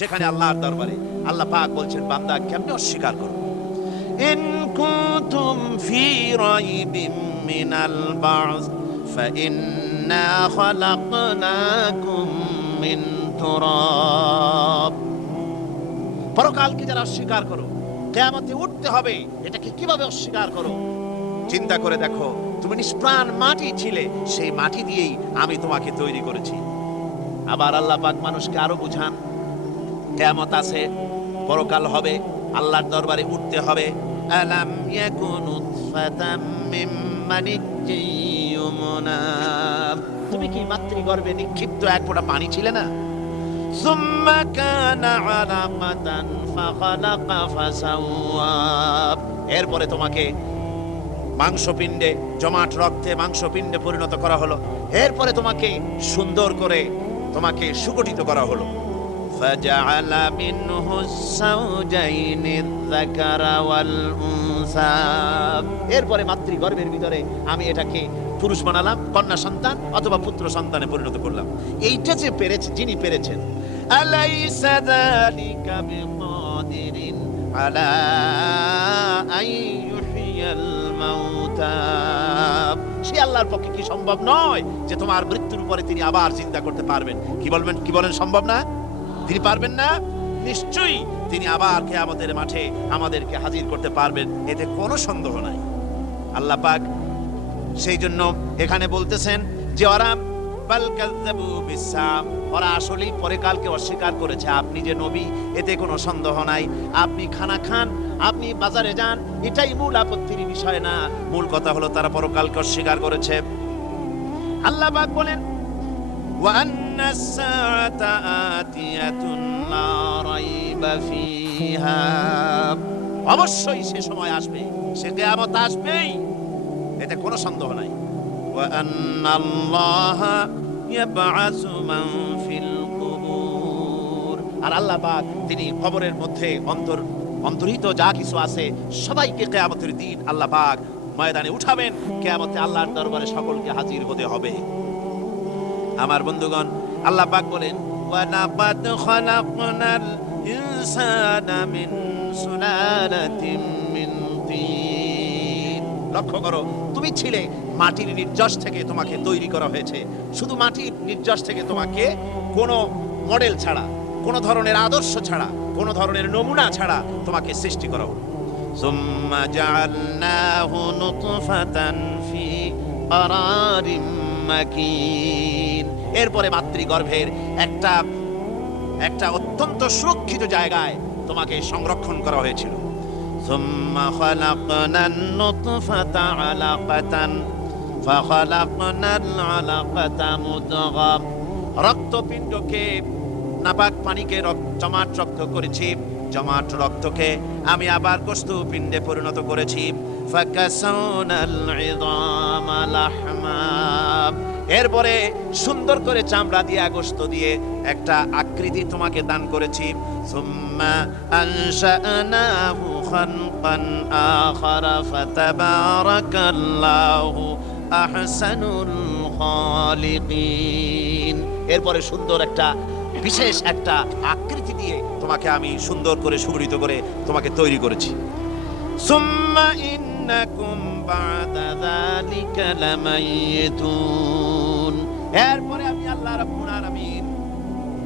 সেখানে আল্লাহর দরবারে আল্লাহ পাক বলছেন, বান্দা কেমনে অস্বীকার করো? ইন কুনতুম ফি রাইবিম মিনাল বা'স ফাইন্না খালাকনাকুম মিন তুরাব। পরকালকে যারা অস্বীকার করো, কিয়ামতে উঠতে হবে, এটাকে কিভাবে অস্বীকার করো? চিন্তা করে দেখো, তুমি নিষ্প্রাণ মাটি ছিলে, সেই মাটি দিয়েই আমি তোমাকে তৈরি করেছি। আবার আল্লাহ পাক মানুষকে আরো বুঝান, কিয়ামত আছে, পরকাল হবে, আল্লাহর দরবারে উঠতে হবে। আলাম ইয়াকুনু ফাতাম মিন মানিয়্যুমনা, তুমি কি মাতৃগর্ভে নিক্ষিপ্ত এক ফোঁটা পানি ছিলে না? সুম্মা কানা আলাকাতান ফাখালাকা ফাসাওয়া, এরপরে তোমাকে মাংসপিণ্ডে, জমাট রক্তে মাংসপিণ্ডে পরিণত করা হলো, এরপরে তোমাকে সুন্দর করে তোমাকে সুগঠিত করা হলো। فجعل منه الزوجين الذكر والأنثى, এরপরে মাতৃগর্ভের ভিতরে আমি এটাকে পুরুষ বানালাম, কন্যা সন্তান অথবা পুত্র সন্তানে পরিণত করলাম। এইটা যে পেরেছে, যিনি পেরেছেন, আলাইসা যালিকা বিকাদিরিন আলা আন ইউহইয়াল মাউতা, সে আল্লাহর পক্ষে কি সম্ভব নয় যে তোমার মৃত্যুর পরে তিনি আবার জিন্দা করতে পারবেন? কি বলেন সম্ভব না? তিনি পারবেন না? নিশ্চয়ই তিনি আবার কিয়ামতের মাঠে আমাদেরকে হাজির করতে পারবেন, এতে কোনো সন্দেহ নাই। আল্লাহ পাক সেই জন্য এখানে বলতেছেন যে ওরা বাল কাযযাবু বিসাম, ওরা আসলেই পরকালকে অস্বীকার করেছে। আপনি যে নবী, এতে কোনো সন্দেহ নাই। আপনি খানা খান, আপনি বাজারে যান, এটাই মূল আপত্তির বিষয় না। মূল কথা হলো তারা পরকালকে অস্বীকার করেছে। আল্লাহ পাক বলেন, وأن الساعة آتية لا ريب فيها, অবশ্যই সে সময় আসবে, সে কিয়ামত আসবেই, এতে কোনো সন্দেহ নাই। وأن الله يبعث من في القبور, আর আল্লাহ পাক তিনি কবরের মধ্যে অন্তর্হিত যা কিছু আছে সবাইকে কিয়ামতের দিন আল্লাহ পাক ময়দানে উঠাবেন। কিয়ামতে আল্লাহর দরবারে সকলকে হাজির হতে হবে। আমার বন্ধুগণ, আল্লাহ পাক বলেন, ওয়ালাকাদ খালাকনাল ইনসানা মিন সুলালাতিন মিন তিন। লক্ষ্য করো, তুমি ছিলে মাটির নির্যাস থেকে তোমাকে তৈরি করা হয়েছে। শুধু মাটির নির্যাস থেকে তোমাকে কোনো মডেল ছাড়া, কোনো ধরনের আদর্শ ছাড়া, কোনো ধরনের নমুনা ছাড়া তোমাকে সৃষ্টি করা হলো। সুম্মা জাআলনাহু নুতফাতান ফি ক্বারারিম মাকিন, এরপরে মাতৃগর্ভের একটা অত্যন্ত সুরক্ষিত জায়গায় তোমাকে সংরক্ষণ করা হয়েছিল। সুম্মা খালাকনান নুতফাতা আলাকাতান ফাখালাকনাল আলাকাতা মুদগা, রক্তপিণ্ডকে, নাপাক পানিকে জমাট রক্ত করেছি, জমাট রক্তকে আমি আবার গোশতপিণ্ডে পরিণত করেছি। ফাকাসাউনাল ইযামা লাহমা, এরপরে সুন্দর করে চামড়া দিয়ে, গোশত দিয়ে একটা আকৃতি তোমাকে দান করেছি। সুম্মা আনশানাহু খালকান আখারা ফাতাবারাকাল্লাহু আহসানুল খালিকিন, এরপরে সুন্দর একটা বিশেষ একটা আকৃতি দিয়ে তোমাকে আমি সুন্দর করে সুগঠিত করে তোমাকে তৈরি করেছি। সুম্মা ইন্নাকুম বা'দা যালিকা লামাইয়িতুন, এরপরে আমি আল্লাহ রাব্বুল আলামিন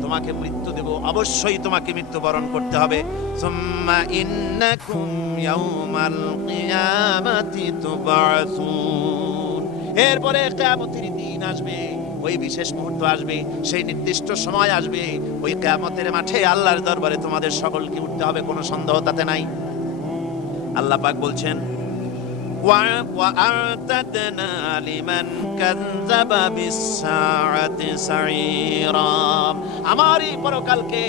তোমাকে মৃত্যু দেব, অবশ্যই তোমাকে মৃত্যুবরণ করতে হবে। সুম্মা ইন্নাকুম ইয়াউমাল কিয়ামাতি তুবআসুন, এরপরে কিয়ামতের দিন আসবে, ওই বিশেষ মুহূর্ত আসবে, সেই নির্দিষ্ট সময় আসবে, ওই কিয়ামতের মাঠে আল্লাহর দরবারে তোমাদের সকলকে উঠতে হবে, কোনো সন্দেহ তাতে নাই। আল্লাহ পাক বলছেন, ওয়া'আতাদনা লিমান কাযযাবা বিস-সাআতি সাঈরা, আমার এই পরকালকে,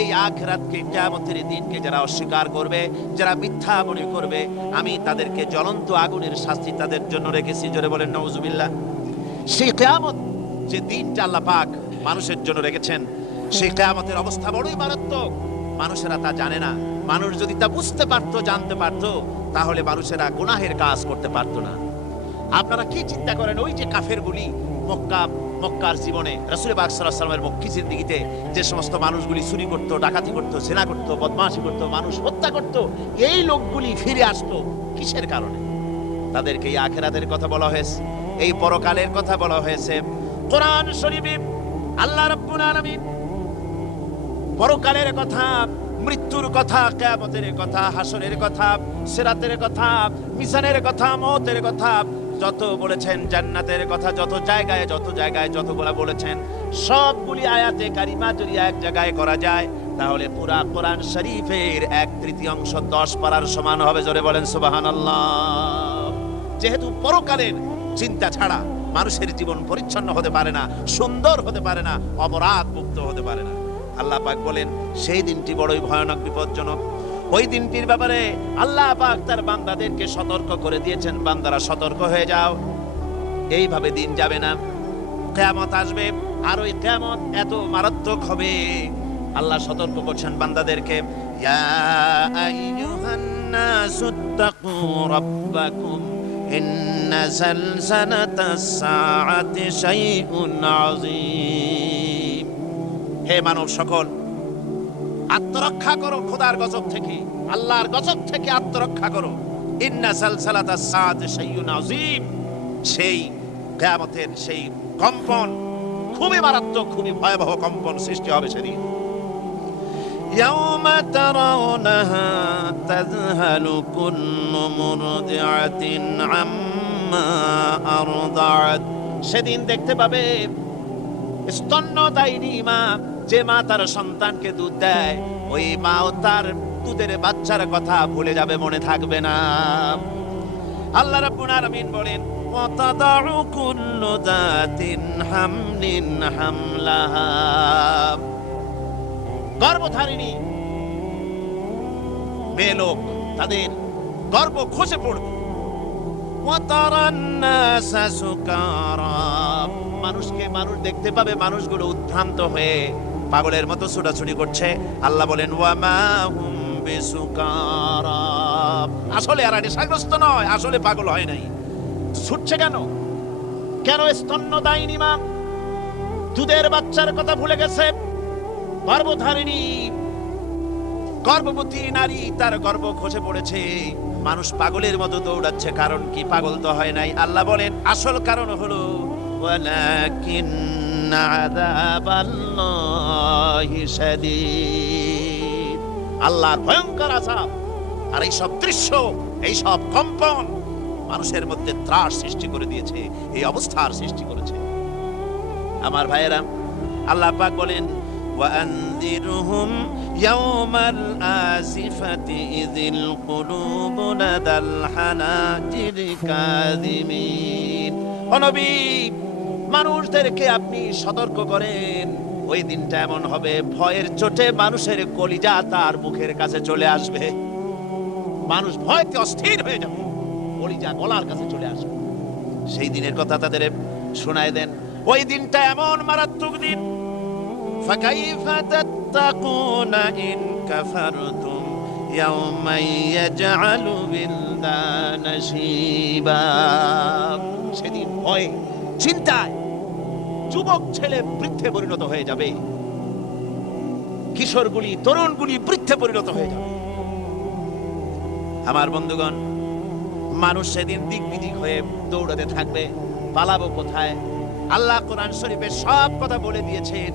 এই আখিরাতকে, কিয়ামতের দিনকে যারা অস্বীকার করবে, যারা মিথ্যা মনে করবে, আমি তাদেরকে জ্বলন্ত আগুনের শাস্তি তাদের জন্য রেখেছি। জোরে বলেন নাউজুবিল্লাহ। সেই কিয়ামত যে দিনটা আল্লাহ পাক মানুষের জন্য রেখেছেন, সেই কিয়ামতের অবস্থা বড়ই মারাত্মক। মানুষেরা তা জানে না। মানুষ যদি তা বুঝতে পারতো, জানতে পারতো, তাহলে মানুষেরা গুনাহের কাজ করতে পারতো না। আপনারা কি চিন্তা করেন, ওই যে কাফেরগুলি মক্কা মক্কার জীবনে রাসূল পাক সাল্লাল্লাহু আলাইহি ওয়াসাল্লামের মক্কি জিন্দেগিতে যে সমস্ত মানুষগুলি চুরি করত, ডাকাতি করত, জেনা করত, বদমাশি করত, মানুষ হত্যা করত, এই লোকগুলি ফিরে আসতো কিসের কারণে? তাদেরকে এই আখিরাতের কথা বলা হয়েছে, এই পরকালের কথা বলা হয়েছে। কোরআন শরীফে আল্লাহ রাব্বুল আলামিন পরকালের কথা, মৃত্যুর কথা, কিয়ামতের কথা, হাসরের কথা, সিরাতের কথা, মিজানের কথা, মওতের কথা যত বলেছেন, জান্নাতের কথা যত জায়গায় যতগুলা বলেছেন, সবগুলি আয়াতে কারিমা যদি এক জায়গায় করা যায় তাহলে পুরা কোরআন শরীফের 1/3 10 পারার সমান হবে। জোরে বলেন সুবহানাল্লাহ। যেহেতু পরকালের চিন্তা ছাড়া মানুষের জীবন পরিচ্ছন্ন হতে পারে না, সুন্দর হতে পারে না, অপরাধ মুক্ত হতে পারে না। আল্লাহ পাক বলেন সেই দিনটি বড়ই ভয়ানক, বিপজ্জনক। ওই দিনটির ব্যাপারে আল্লাহ পাক তার বান্দাদেরকে সতর্ক করে দিয়েছেন, বান্দারা সতর্ক হয়ে যাও, এইভাবে দিন যাবে না, কিয়ামত আসবে। আর ওই কিয়ামত এত মারাত্মক হবে, আল্লাহ সতর্ক করছেন বান্দাদেরকে, ইয়া আইয়ুহান নাসুত্তাকু রাব্বাকুম ইন্না জালজালাতাস সাআতি শাইউন আযীম। হে মানব সকল, আত্মরক্ষা করো খোদার গজব থেকে, আল্লাহর গজব থেকে আত্মরক্ষা করো। ইন্না জালজালাতাস সাআতি শাইউন আযীম, সেই কিয়ামতের সেই কম্পন খুবই মারাত্মক, খুবই ভয়াবহ কম্পন সৃষ্টি হবে সেদিন। ইয়াউমা তারাউনাহা তাযহালু কুল্লু মুরদিআতিন আম্মা আরদাআত, সেদিন দেখতে পাবে স্তন্যদায়িনী মা, যে মা তার সন্তানকে দুধ দেয়, ওই মাও তার দুধের বাচ্চার কথা ভুলে যাবে, মনে থাকবে না। আল্লাহ রাব্বুল আলামিন বলেন, ওয়াতাদাউ কুল্লু যাতিন হামলিন হামলাহা, গর্ভধারিণী মেয়ে লোক তাদের গর্ভ খসে পড়বে। ওয়াতারান নাসা সুকারা, মানুষ দেখতে পাবে মানুষগুলো উদ্ভ্রান্ত হয়ে পাগলের মতো ছোটাছুটি করছে। আল্লাহ বলেন, ওয়ামা হুম বিসুকারা, আসলে আর নেশাগ্রস্ত নয়, আসলে পাগল হয় নাই। ছুটছে কেন? কেন? স্তন্যদায়িনী মা দুধের বাচ্চার কথা ভুলে গেছে। গর্ভধারিণী গর্ভবতী নারী, তার গর্ভ খসে পড়েছে, মানুষ পাগলের মতো দৌড়াচ্ছে। কারণ কি? পাগল তো হয় নাই। আল্লাহ বলেন আসল কারণ হলো ওয়ালাকিন্না আযাবাল্লাহি শাদীদ, আল্লাহর ভয়ঙ্কর আযাব। আর এই সব দৃশ্য, এই সব কম্পন মানুষের মধ্যে ত্রাস সৃষ্টি করে দিয়েছে, এই অবস্থার সৃষ্টি করেছে। আমার ভাইয়েরা, আল্লাহ পাক বলেন, وأنذرهم يوم الآزفة إذ القلوب لدى الحناجر كاظمين। ও নবী, মানুষদেরকে আপনি সতর্ক করেন, ওই দিনটা এমন হবে ভয়ের চোটে মানুষের কলিজা তার মুখের কাছে চলে আসবে। মানুষ ভয়তে অস্থির হয়ে যাবে, কলিজা গলার কাছে চলে আসবে। সেই দিনের কথা তাদের শোনায় দেন। ওই দিনটা এমন মারাত্মক দিন, فكيف تتقون إن كفرتم يوما يجعل الولدان شيبا। সেদিন ভয়ে চিন্তায় যুবক ছেলে বৃদ্ধে পরিণত হয়ে যাবে, কিশোরগুলি তরুণগুলি বৃদ্ধে পরিণত হয়ে যাবে। আমার বন্ধুগণ, মানুষ সেদিন দিক বিদিক হয়ে দৌড়াতে থাকবে, পালাবো কোথায়? আল্লাহ কোরআন শরীফে সব কথা বলে দিয়েছেন।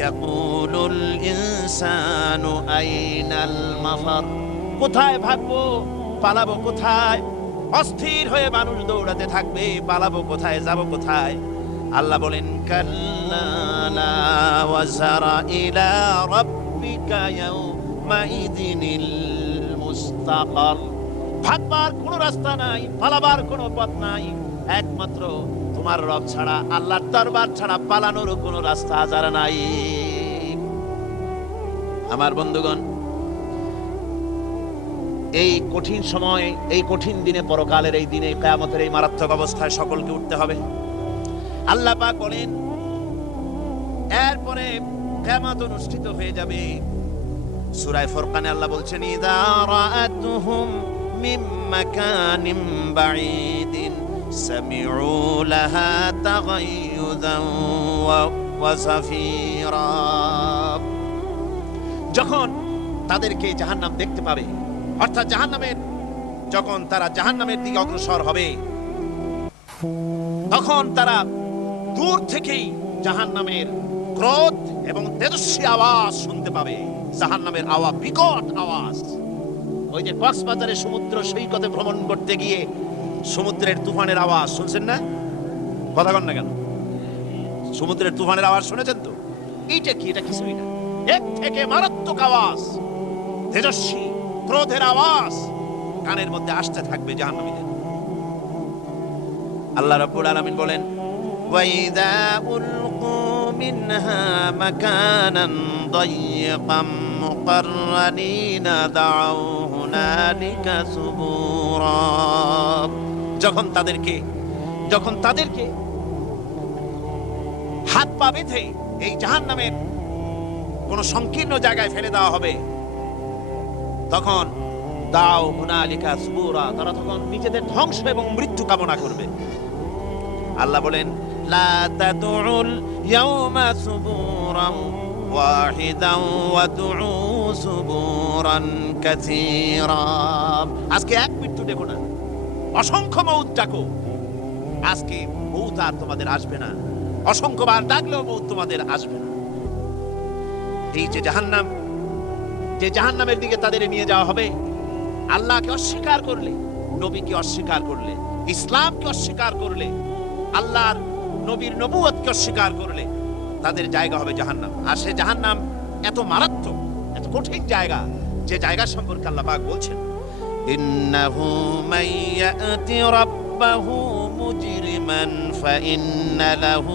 ইয়াকুলুল ইনসানু আইনাল মাফার, কোথায় ভাগবো, পালাবো কোথায়? অস্থির হয়ে মানুষ দৌড়াতে থাকবে, পালাবো কোথায়, যাব কোথায়? আল্লাহ বলেন, কাল্লা লা ওয়াজারা ইলা রাব্বিকা ইয়াউমাইযিনিল মুস্তাকার, ভাগবার কোনো রাস্তা নাই, পালাবার কোনো পথ নাই, একমাত্র তোমার রব ছাড়া, আল্লাহর দরবার ছাড়া পালানোর কোনো রাস্তা আজার নাই। আমার বন্ধুগণ, এই কঠিন সময়, এই কঠিন দিনে, পরকালের এই দিনে, কিয়ামতের এই মারাত্মক অবস্থায় সকলকে উঠতে হবে। আল্লাহ পাক বলেন, এরপরে কিয়ামত অনুষ্ঠিত হয়ে যাবে। সূরা ফুরকানে আল্লাহ বলছেন, ইযা রাআতুহুম মিন মাকানিন বাঈদিন সামিউ লাহা তাগায়ুযান ওয়া যাফীরা। যখন তাদেরকে জাহান্নাম দেখতে পাবে, অর্থাৎ জাহান্নামের যখন তারা জাহান্নামের দিকে অগ্রসর হবে, তখন তারা দূর থেকেই জাহান্নামের ক্রোধ এবং তেজস্বী আওয়াজ শুনতে পাবে। জাহান্নামের আওয়াজ, বিকট আওয়াজ। ওই যে কক্সবাজারে সমুদ্র সৈকতে ভ্রমণ করতে গিয়ে সমুদ্রের তুফানের আওয়াজ শুনছেন না? কথা কন না কেন? সমুদ্রের তুফানের আওয়াজ শুনেছেন তো? এইটা কি? এটা কিছুই না, এক থেকে মারাত্মক আওয়াজ, তেজস্বী ক্রোধের আওয়াজ কানের মধ্যে আসতে থাকবে জাহান্নামীদের। আল্লাহ রাব্বুল আলামিন বলেন, ওয়াইদা উলকু মিনহা মাকানান দায়্যিকাম মুকাররানিনা দাউ হুনালিকা সুবুরা। যখন তাদেরকে হাত পা বেঁধে এই জাহান্নামের কোন সংকীর্ণ জায়গায় ফেলে দেওয়া হবে, তখন দাউ হুনালিকা সুবুরা, তারা তখন নিজেদের ধ্বংস এবং মৃত্যু কামনা করবে। আল্লাহ বলেন, লা তাদউল ইয়াউমা সুবুরান ওয়াহিদান ওয়া দুউ সুবুরান কাসীরা। আজকে এক মৃত্যু দেখো না, অসংখ্য মউত ডাকো। আজকে মউত আর তোমাদের আসবে না, অসংখ্যবার ডাকলেও মউত তোমাদের আসবে না। এই যে জাহান্নামের দিকে তাদের নিয়ে যাওয়া হবে, আল্লাহকে অস্বীকার করলে, নবীকে অস্বীকার করলে, ইসলামকে অস্বীকার করলে, আল্লাহর নবীর নবুয়তকে অস্বীকার করলে তাদের জায়গা হবে জাহান্নাম। আর সে জাহান্নাম এত মারাত্মক, এত কঠিন জায়গা, যে জায়গা সম্পর্কে আল্লাহ পাক বলছেন, ইন্নাহু মাইয়াতি রাব্বাহু মুজরিমান ফাইন্না লাহু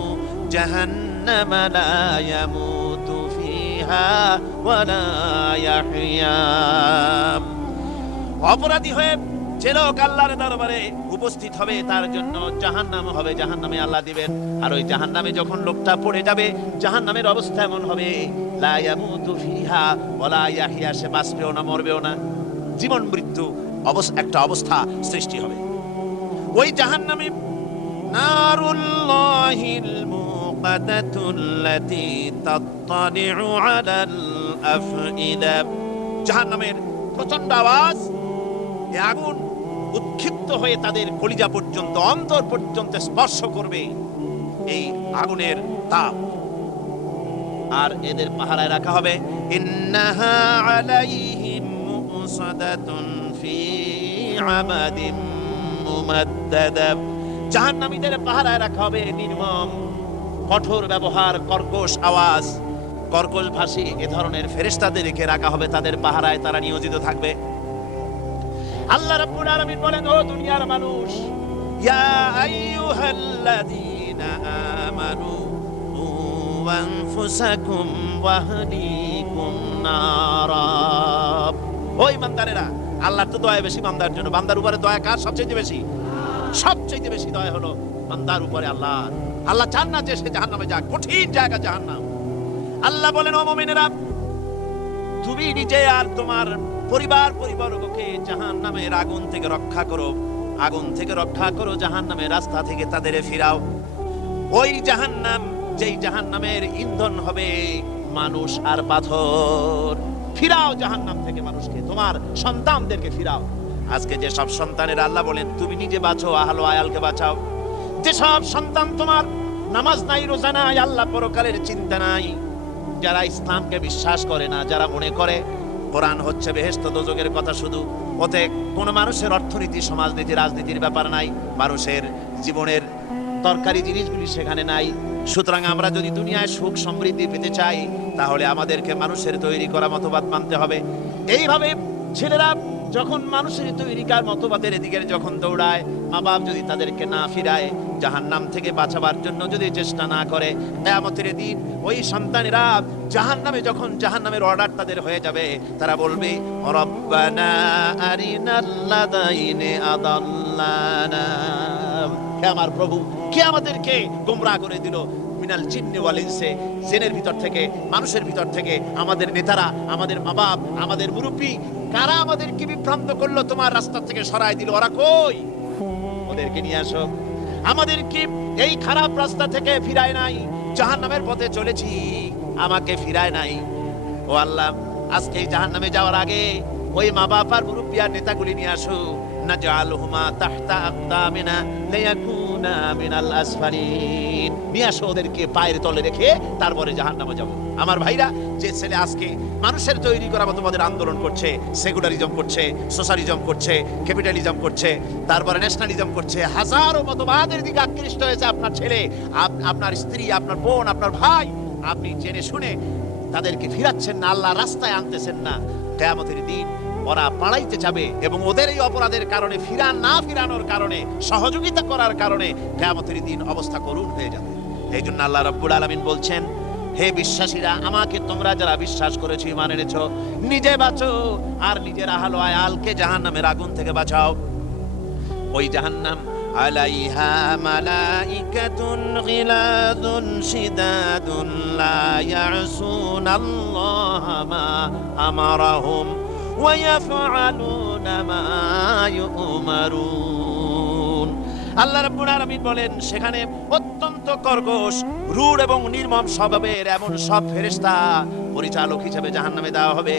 জাহান্নামা লা ইয়ামুতু ফিহা ওয়া লা ইয়াহইয়া। অপরাধী হয়ে যে লোক আল্লাহর দরবারে উপস্থিত হবে, তার জন্য জাহান্নাম হবে, জাহান্নামে আল্লাহ দিবেন। আর ওই জাহান্নামে যখন লোকটা পড়ে যাবে, জাহান্নামের অবস্থা এমন হবে, লা ইয়ামুতু ফিহা ওয়া লা ইয়াহইয়া, সে বাঁচবেও না মরবেও না, জীবন মৃত্যু একটা অবস্থা সৃষ্টি হবে। ওই জাহান্নামে নারুল্লাহিল মুকাদাতুল্লাতী তাত্তালিউ আলাল আফইদা। জাহান্নামের প্রচন্ড আওয়াজ, এই আগুন উৎক্ষিপ্ত হয়ে তাদের কলিজা পর্যন্ত, অন্তর পর্যন্ত স্পর্শ করবে এই আগুনের তাপ। আর এদের পাহারায় রাখা হবে, ইন্নাহা আলাইহিম মুসাদাতুন ফি আমাদিম মুমাদ্দাদা। জাহান্নামীদের পাহারায় রাখা হবে নির্মম, কঠোর ব্যবহার, কর্কশ আওয়াজ, কর্কশ ভাষী এ ধরনের ফেরেশতাদেরকে রাখা হবে তাদের পাহারায়, তারা নিয়োজিত থাকবে। আল্লাহ রাব্বুল আলামিন বলেন, ও দুনিয়ার মানুষ, ইয়া আইয়ুহাল্লাযীনা আমানু কু আনফুসাকুম ওয়া আহলিকুম নারা। ও ঈমানদারেরা, আল্লাহর তো দয়া বেশি বান্দার জন্য। বান্দার উপরে দয়া কার সবচেয়ে বেশি? সবচেয়ে বেশি দয়া হলো বান্দার উপরে আল্লাহ। আল্লাহ চান না যে সে জাহান্নামে যাক, কঠিন জায়গা জাহান্নাম। আল্লাহ বলেন, ও মুমিনেরা, তুমি নিজে আর তোমার পরিবারবর্গকে জাহান্নামের আগুন থেকে রক্ষা করো, আগুন থেকে রক্ষা করো, জাহান্নামের রাস্তা থেকে তাদের ফিরাও। ওই জাহান্নাম, যেই জাহান্নামের ইন্ধন হবে মানুষ আর পাথর। ফিরাও জাহান্নাম থেকে মানুষকে, তোমার সন্তানদেরকে ফিরাও। আজকে যে সব সন্তানের আল্লাহ বলেন, তুমি নিজে বাঁচো, আহলো আয়ালকে বাঁচাও। যে সব সন্তান তোমার নামাজ নাই, রোজা নাই, আল্লাহ পরকালের চিন্তা নাই, যারা ইসলামকে বিশ্বাস করে না, যারা মনে করে কোরআন হচ্ছে বেহেশত দোজখের কথা শুধু, ওতে কোনো মানুষের অর্থনীতি, সমাজনীতি, রাজনীতির ব্যাপার নাই, মানুষের জীবনের দরকারি জিনিসগুলি সেখানে নাই। সুতরাং আমরা যদি দুনিয়ায় সুখ সমৃদ্ধি পেতে চাই, তাহলে আমাদেরকে মানুষের তৈরি করা মতবাদ মানতে হবে। এইভাবে ছেলেরা যখন মানুষের তৈরিকার মতবাদের এদিকে যখন দৌড়ায়, মা বাপ যদি তাদেরকে না ফিরায়, জাহান্নাম থেকে বাঁচাবার জন্য যদি চেষ্টা না করে, কিয়ামতের দিন ওই সন্তানেরা জাহান্নামে, যখন জাহান্নামের অর্ডার তাদের হয়ে যাবে, তারা বলবে, রব্বানা আরিনাল্লাযাইনি আদাল্লানা। হে আমার প্রভু, কে আমাদেরকে গোমরাহ করে দিল, মিনাল জিন্নি ওয়াল ইনসি, জিনের ভিতর থেকে, মানুষের ভিতর থেকে, আমাদের নেতারা, আমাদের মা বাপ, আমাদের মুরব্বী, কারা আমাদেরকে বিভ্রান্ত করলো, তোমার রাস্তা থেকে সরায় দিল, ওরা কই? ওদেরকে নিয়ে আসো। আমাদেরকে এই খারাপ রাস্তা থেকে ফিরায় নাই, জাহান্নামের পথে চলেছি, আমাকে ফিরায় নাই। ও আল্লাহ, আজকে জাহান্নামে যাওয়ার আগে ওই মা বাবার মুরব্বিয়ার নেতাগুলি নিয়ে আসো। নাজআলহুমা তাহতা আকদামিনা লিয়াকুনা মিনাল আসফালিন। নিয়ে আসো, ওদেরকে পায়ের তলে রেখে তারপরে জাহান্নামে যাব। আমার ভাইরা, যে ছেলে আজকে মানুষের তৈরি করা মতবাদের আন্দোলন করছে, সেকুলারিজম করছে, সোশ্যালিজম করছে, ক্যাপিটালিজম করছে, তারপরে ন্যাশনালিজম করছে, হাজারো মতবাদের দিকে আকৃষ্ট হয়েছে আপনার ছেলে, আপনার স্ত্রী, আপনার বোন, আপনার ভাই, আপনি জেনে শুনে তাদেরকে ফিরাচ্ছেন না, আল্লাহ রাস্তায় আনতেছেন না। কিয়ামতের দিন ওরা পালাইতে যাবে এবং ওদের এই অপরাধের কারণে, ফিরানোর কারণে, সহযোগিতা করার কারণে কিয়ামতের দিন অবস্থা করুণ হয়ে যাবে। এই জন্য আল্লাহ রাব্বুল আলামিন বলছেন, হে বিশ্বাসীরা, আমাকে তোমরা যারা বিশ্বাস করেছো, ঈমান এনেছো, নিজে বাঁচো আর নিজের আহল আয়ালকে জাহান্নামের আগুন থেকে বাঁচাও। ওই জাহান্নাম আলাইহা মালাইকাতুন গিলাদুন শিদাদুন লা ইয়াসুনাল্লাহা মা আমারাহুম ওয়া ইয়াফআলুনা মা ইউমারুন। আল্লাহ রাব্বুল আলামিন বলেন, সেখানে অত্যন্ত কর্কশ, রূঢ় এবং নির্মম স্বভাবের এমন সব ফেরেশতা পরিচালক হিসেবে জাহান্নামে দেওয়া হবে,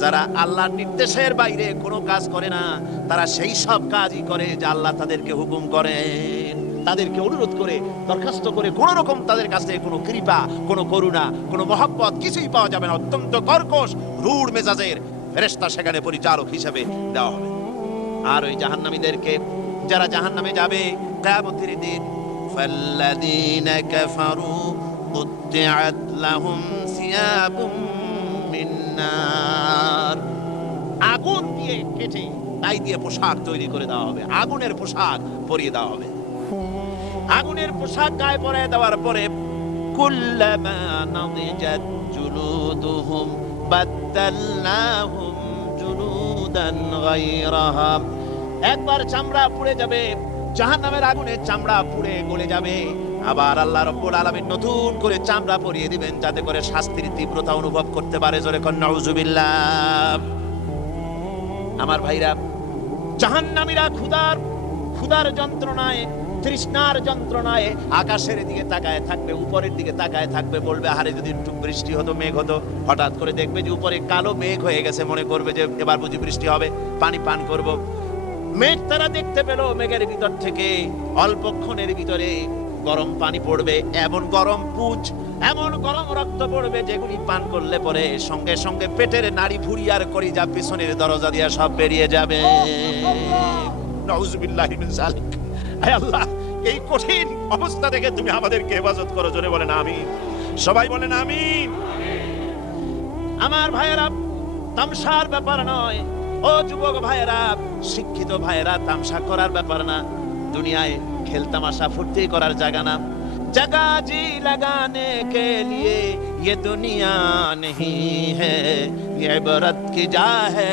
যারা আল্লাহর নির্দেশের বাইরে কোনো কাজ করে না। তারা সেই সব কাজই করে যা আল্লাহ তাদেরকে হুকুম করেন। তাদেরকে অনুরোধ করে, দরখাস্ত করে কোনো রকম তাদের কাছে কোনো কৃপা, কোনো করুণা, কোনো মহব্বত কিছুই পাওয়া যাবে না। অত্যন্ত কর্কশ, রূঢ় মেজাজের ফেরেশতা সেখানে পরিচালক হিসেবে দেওয়া হবে। আর ওই জাহান্নামীদেরকে, যারা জাহান্নামে যাবে কিয়ামতের দিন, ফাল্লাযীনা কাফারু কুত্তিআত লাহুম সিয়াবুম মিন নার। আগুন দিয়ে কেটে তাই দিয়ে পোশাক তৈরি করে দেওয়া হবে, আগুনের পোশাক পরিয়ে দেওয়া হবে। আগুনের পোশাক গায়ে পরিয়ে দেওয়ার পরে কুল্লামা নাদিজাত জুলুদুহুম বাদদালনাহুম জুলুদান গায়রাহা। একবার চামড়া পুড়ে যাবে, জাহান্নামের আগুনে চামড়া পুড়ে গলে যাবে, আবার আল্লাহ রাব্বুল আলামিন নতুন করে চামড়া পরিয়ে দিবেন, যাতে করে শাস্তির তীব্রতা অনুভব করতে পারে। জোরে কোন নাউজুবিল্লাহ। আমার ভাইরা, জাহান্নামীরা ক্ষুধার যন্ত্রণায়, তৃষ্ণার যন্ত্রণায় আকাশের দিকে তাকায় থাকবে, উপরের দিকে তাকায় থাকবে, বলবে, আরে যদি একটু বৃষ্টি হতো, মেঘ হতো। হঠাৎ করে দেখবে যে উপরে কালো মেঘ হয়ে গেছে, মনে করবে যে এবার বুঝি বৃষ্টি হবে, পানি পান করব। মেঘ তারা দেখতে পেল, মেঘের ভিতর থেকে অল্পক্ষণের ভিতরে গরম পানি পড়বে, এমন গরম পুঁজ, এমন গরম রক্ত পড়বে, যেগুলি পান করলে পরে সঙ্গে সঙ্গে পেটের নাড়ি ভুঁড়ি আর কলিজা পিছনের দরজা দিয়ে সব বেরিয়ে যাবে। নাউজুবিল্লাহি মিন যালিক। হে আল্লাহ, এই কঠিন অবস্থা থেকে তুমি আমাদেরকে হেফাজত করো। জোরে বলেন আমিন। সবাই বলেন আমিন। আমার ভাইয়েরা, তামসার ব্যাপার নয়। ও যুবক ভাইয়েরা, শিক্ষিত ভাইয়েরা, তামসা করার ব্যাপার না। দুনিয়ায় খেলতামাশা ফুর্তি করার জায়গা না। जगह जी लगाने के लिए ये दुनिया नहीं है, ये इबरत की जा है,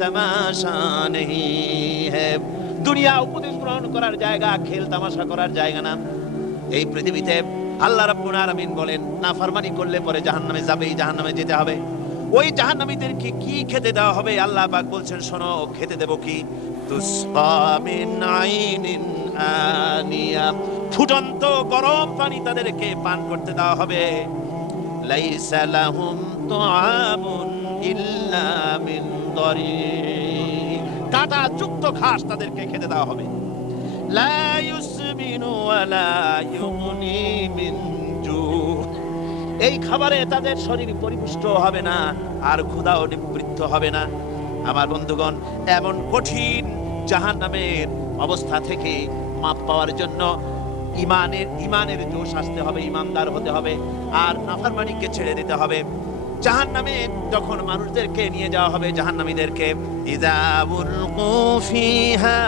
तमाशा नहीं है। দুনিয়া উপদেশ গ্রহণ করার জায়গা, খেল তামাশা করার জায়গা না। এই পৃথিবীতে আল্লাহ রাব্বুল আলামিন বলেন, নাফরমানি করলে পরে জাহান্নামে যাবেই, জাহান্নামে যেতে হবে। ওই জাহান্নামীদেরকে কি খেতে দেওয়া হবে? আল্লাহ পাক বলছেন, শোনো, খেতে দেব কি? তুসকা মিন আইনিন আনিয়া, ফুটন্ত গরম পানি তাদেরকে পান করতে দেওয়া হবে। লাইসা লাহুম তুআমুন ইল্লা মিন দরি, কাঁটা যুক্ত ঘাস তাদেরকে খেতে দেওয়া হবে। লা ইউসমিনু ওয়ালা ইউগনি মিন জু, এই খাবারে তাদের শরীর পরিপুষ্ট হবে না, আর ক্ষুধাও নিবৃত্ত হবে না। আমার বন্ধুগণ, এমন কঠিন জাহান্নামের অবস্থা থেকে মাপ পাওয়ার জন্য ইমানের জোশ আসতে হবে, ইমানদার হতে হবে, আর নাফরমানিকে ছেড়ে দিতে হবে। জাহান্নামে যখন মানুষদেরকে নিয়ে যাওয়া হবে, জাহান্নামীদেরকে, ইযা উলকু ফিহা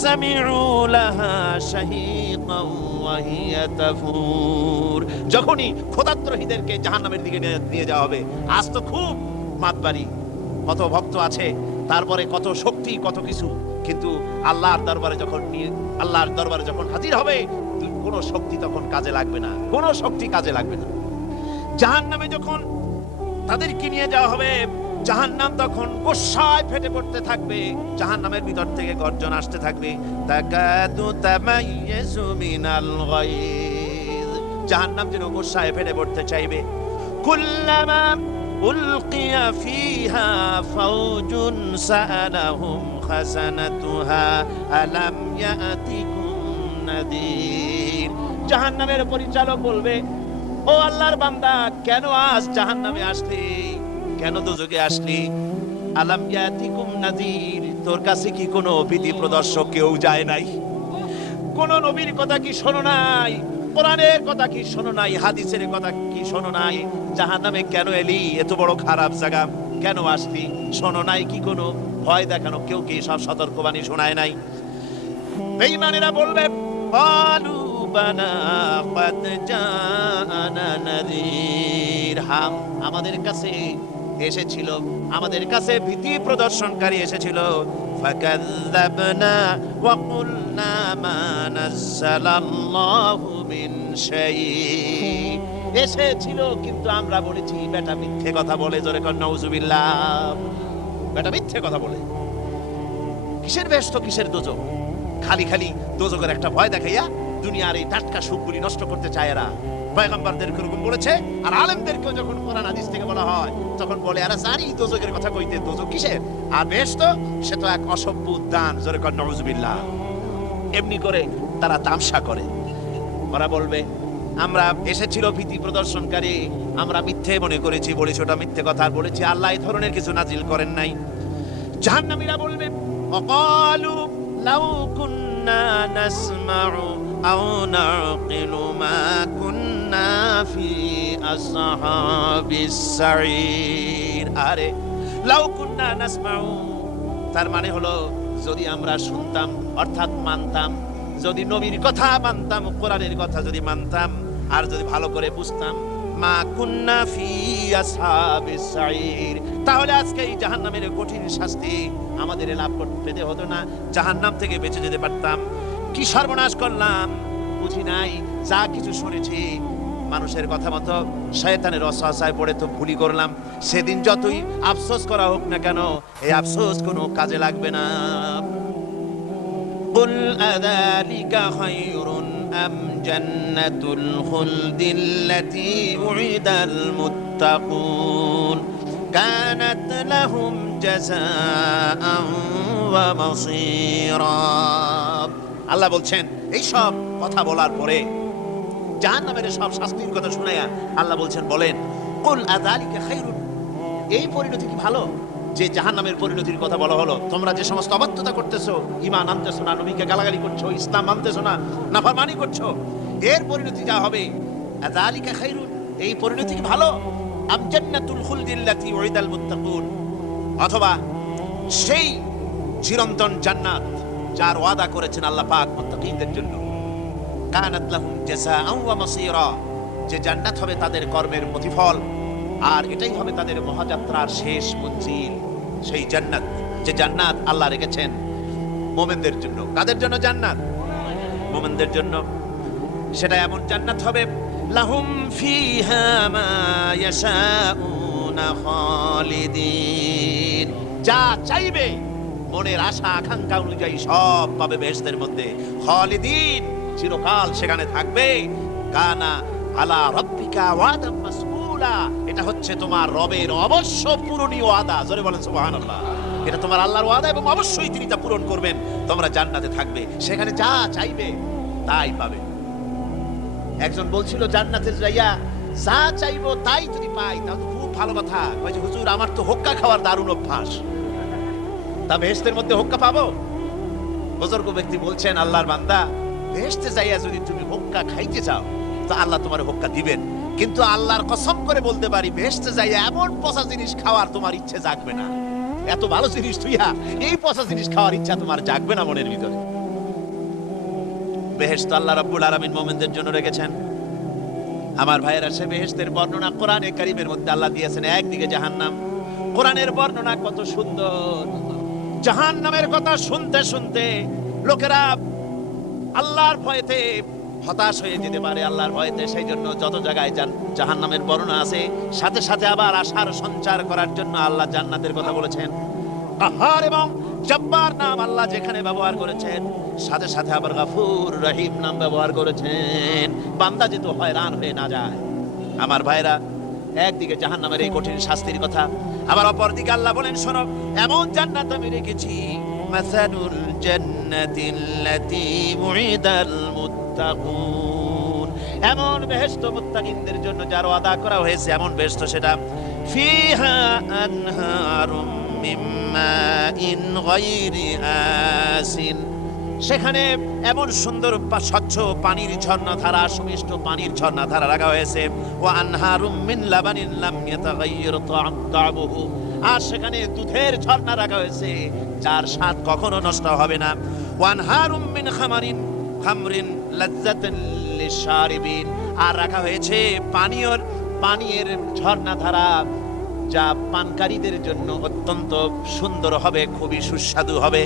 সামিউ লাহা শাহীকান ওয়া হিয়া তাফুর, যখনই খোদাত্রহীদেরকে জাহান্নামের দিকে নিয়ে যাওয়া হবে, আজ তো খুব মাতবাড়ি, কত ভক্ত আছে, তারপরে কত শক্তি, কত কিছু, কিন্তু আল্লাহর দরবারে যখন হাজির হবে, কোনো শক্তি তখন কাজে লাগবে না, কোনো শক্তি কাজে লাগবে না। জাহান্নামে যখন তাদেরকে নিয়ে যাওয়া হবে, জাহান্নাম তখন গোসায় ফেটে পড়তে থাকবে, জাহান্নামের ভিতর থেকে গর্জন আসতে থাকবে, তাকাদু তামাইয়াজু মিনাল গায়জ। জাহান্নাম যেন গোসায় ফেটে পড়তে চাইবে। কুল্লামা উলকিয়া ফিহা ফাওজুন সাআলাহুম খাসানাতুহা আলাম ইয়াতিকুম নাদির। জাহান্নামের পরিচালক বলবে, ও আল্লাহর বান্দা, কেন আজ জাহান্নামে আসলি, কেন দোজখে আসলি? আলাম ইয়াতিকুম নাদির, তোর কাছে কি কোনো ভীতি প্রদর্শক কেউ যায় নাই? কোন নবীর কথা কি শোনো নাই? কোরআনের কথা কি শোনো নাই? হাদিসের কথা কি শোনো নাই? জাহান্নামে কেন এলি? এত বড় খারাপ জায়গা কেন আসলি? শোনো নাই কি কোনো ভয় দেখানো কেউ কি সব সতর্কবাণী শোনায় নাই? বেঈমানেরা বলবে, ক্বালু বালা ক্বাদ জাআনা নাযীর, হ্যাঁ আমাদের কাছে এসেছিল, আমাদের কাছে ভীতি প্রদর্শনকারী এসেছিল। ফাকাযযাবনা ওয়া কুলনা মা নাযালাল্লাহু মিন শাই, এসেছিল কিন্তু আমরা বলেছি বেটা মিথ্যে কথা বলে। জোরে কর নাউযুবিল্লাহ। বেটা মিথ্যে কথা বলে। কিসের বেহেশত কিসের দোজখ? খালি খালি দোজখের একটা ভয় দেখাইয়া দুনিয়ার এই টাটকা সুখগুলি নষ্ট করতে চায় এরা। পয়গম্বরদের এরকম বলেছে, আর আলেমদেরকেও যখন কোরআন হাদিস থেকে বলা হয় তখন বলে, আরে জানি দোজখের কথা কইতে, দোজখ কিসের? আর বেহেশত সে তো এক অসভ্য উদ্যান। জোরে কর নাউযুবিল্লাহ। এমনি করে তারা তামসা করে। ওরা বলবে, আমরা এসেছিল ভীতি প্রদর্শনকারী, আমরা মিথ্যে মনে করেছি, বলেছি ওটা মিথ্যে কথা, আর বলেছি আল্লাহ এই ধরনের কিছু নাজিল করেন নাই। জাহান্নামীরা বলবে, ওয়াকালু লাউ কুন্না নাসমাউ আও নাকিলু মা কুন্না ফি আসহাবিস সাঈর। আরে লাউ কুন্না নাসমাউ, তার মানে হলো যদি আমরা শুনতাম অর্থাৎ মানতাম, যদি নবীর কথা মানতাম, কোরআনের কথা যদি মানতাম, আর যদি ভালো করে বুঝতাম, মা কুন্না ফি আসহাবিস সাঈর, তাহলে আজকে এই জাহান্নামের কঠিন শাস্তি আমাদের লাভ পেতে হতো না, জাহান্নাম থেকে বেঁচে যেতে পারতাম। কি সর্বনাশ করলাম বুঝি নাই, যা কিছু শুনেছি মানুষের কথা মতো শয়তানের ওয়াসওয়াসায় পড়ে তো ভুলই করলাম। সেদিন যতই আফসোস করা হোক না কেন, এই আফসোস কোনো কাজে লাগবে না। কুল আযালিকা খায়রুন আম জান্নাতুল খুলদিল্লাতী উইদাল মুত্তাকুন কানাত লাহুম জাযাআন ওয়া মাসীরা। আল্লাহ বলছেন, এই সব কথা বলার পরে, জাহান্নামের সব শাস্তির কথা শুনাইয়া আল্লাহ বলছেন, বলেন কুল আযালিকা খায়রুন, এই পরিণতি কি ভালো যে জাহান্নামের পরিণতির কথা বলা হলো? তোমরা যে সমস্ত অবাধ্যতা করতেছো, ঈমান আনতেছো না, নবীকে গালাগালি করছো, ইসলাম মানতেছো না, নাফরমানি করছো, এর পরিণতি যা হবে, আযালিকা খায়রুন, এই পরিণতি কি ভালো? আম জান্নাতুল খুলদিল্লাতী উইদাল মুত্তাকুন, অথবা সেই চিরন্তন জান্নাত যার ওয়াদা করেছেন আল্লাহ পাক মুত্তাকিনদের জন্য। কানাত লাহুম জাযাআন ওয়া মাসীরা, যে জান্নাত হবে তাদের কর্মের প্রতিফল, আর এটাই হবে তাদের মহাযাত্রার শেষ মঞ্জিল। সেই জান্নাত, যে জান্নাত আল্লাহ রেখেছেন মুমিনদের জন্য। কাদের জন্য জান্নাত? মুমিনদের জন্য। সেটা এমন জান্নাত হবে, লাহুম ফিহা মা ইয়াশাউনা খালিদিন, যা চাইবে মনের আশা আকাঙ্ক্ষা অনুযায়ী সব পাবে বেহেশতের মধ্যে। খালিদিন, চিরকাল সেখানে থাকবে। কানা আলা রাব্বিকা ওয়াদাম মাসউলা, এটা হচ্ছে তোমার রবের অবশ্য পূরণীয় ওয়াদা। জোরে বলেন সুবহানাল্লাহ। এটা তোমার আল্লাহর ওয়াদা এবং অবশ্যই তিনি তা পূরণ করবেন। তোমরা জান্নাতে থাকবে, সেখানে যা চাইবে তাই পাবে। একজন বলছিল, জান্নাতে যাইয়া যা চাইবো তাই যদি পাই তাহলে খুব ভালো কথা। কয় যে হুজুর, আমার তো হোক্কা খাওয়ার দারুণ অভ্যাস, তা বেহেশতের মধ্যে হোক্কা পাবো? বুজুর্গ ব্যক্তি বলছেন, আল্লাহর বান্দা, বেহেশতে যাইয়া যদি তুমি হোক্কা খাইতে চাও তো আল্লাহ তোমার হোক্কা দিবেন, কিন্তু আল্লাহর কসম করে বলতে পারি, বেহেশতে যাইয়া এমন পচা জিনিস খাওয়ার তোমার ইচ্ছে জাগবে না। এত ভালো জিনিস তুইয়া এই পচা জিনিস খাওয়ার ইচ্ছা তোমার জাগবে না মনের ভিতরে। বেহেশত আল্লাহ রাব্বুল আলামিন মুমিনদের জন্য রেখেছেন। আমার ভাইয়েরা, সে বেহেশতের বর্ণনা কোরআনে কারীমের মধ্যে আল্লাহ দিয়েছেন। একদিকে জাহান্নাম, কোরআনের বর্ণনা কত সুন্দর। জাহান্নামের কথা শুনতে শুনতে লোকেরা আল্লাহর ভয়েতে হতাশ হয়ে যেতে পারে আল্লাহর ভয়তে। সেই জন্য যত জায়গায় জাহান্নামের বর্ণনা আছে, সাথে সাথে আবার আশার সঞ্চার করার জন্য আল্লাহ জান্নাতের কথা বলেছেন। কাহার এবং জব্বার নাম আল্লাহ যেখানে ব্যবহার করেছেন, সাথে সাথে আবার গাফুর রহিম নাম ব্যবহার করেছেন, বান্দা যেন হয়রান হয়ে না যায়। আমার ভাইরা, একদিকে জাহান্নামের এই কঠিন শাস্তির কথা, আবার অপরদিকে আল্লাহ বলেন, শোনো, এমন জান্নাত আমি রেখেছি, মাসালুল জান্নাতিল্লাতী মুইদাল মুত্তাকুন, এমন বেহেশত মুত্তাকিনদের জন্য যার ওয়াদা করা হয়েছে, এমন বেহেশত সেটা, ফিহা আনহারুম মিন মাইন গায়রি আসিন, সেখানে এমন সুন্দর স্বচ্ছ পানির ঝর্ণাধারা, সুমিষ্ট পানির ঝর্ণাধারা রাখা হয়েছে। ওয়া আনহারুম মিন লাবানিন লাম ইয়াতাগায়্যার তা'আমুহু, আর সেখানে দুধের ঝর্ণা রাখা হয়েছে যার স্বাদ কখনো নষ্ট হবে না। ওয়া আনহারুম মিন খামরিন লাযযাতান লিশারিবিন, আর রাখা হয়েছে পানীয়ের ঝর্ণাধারা যা পানকারীদের জন্য অত্যন্ত সুন্দর হবে, খুবই সুস্বাদু হবে।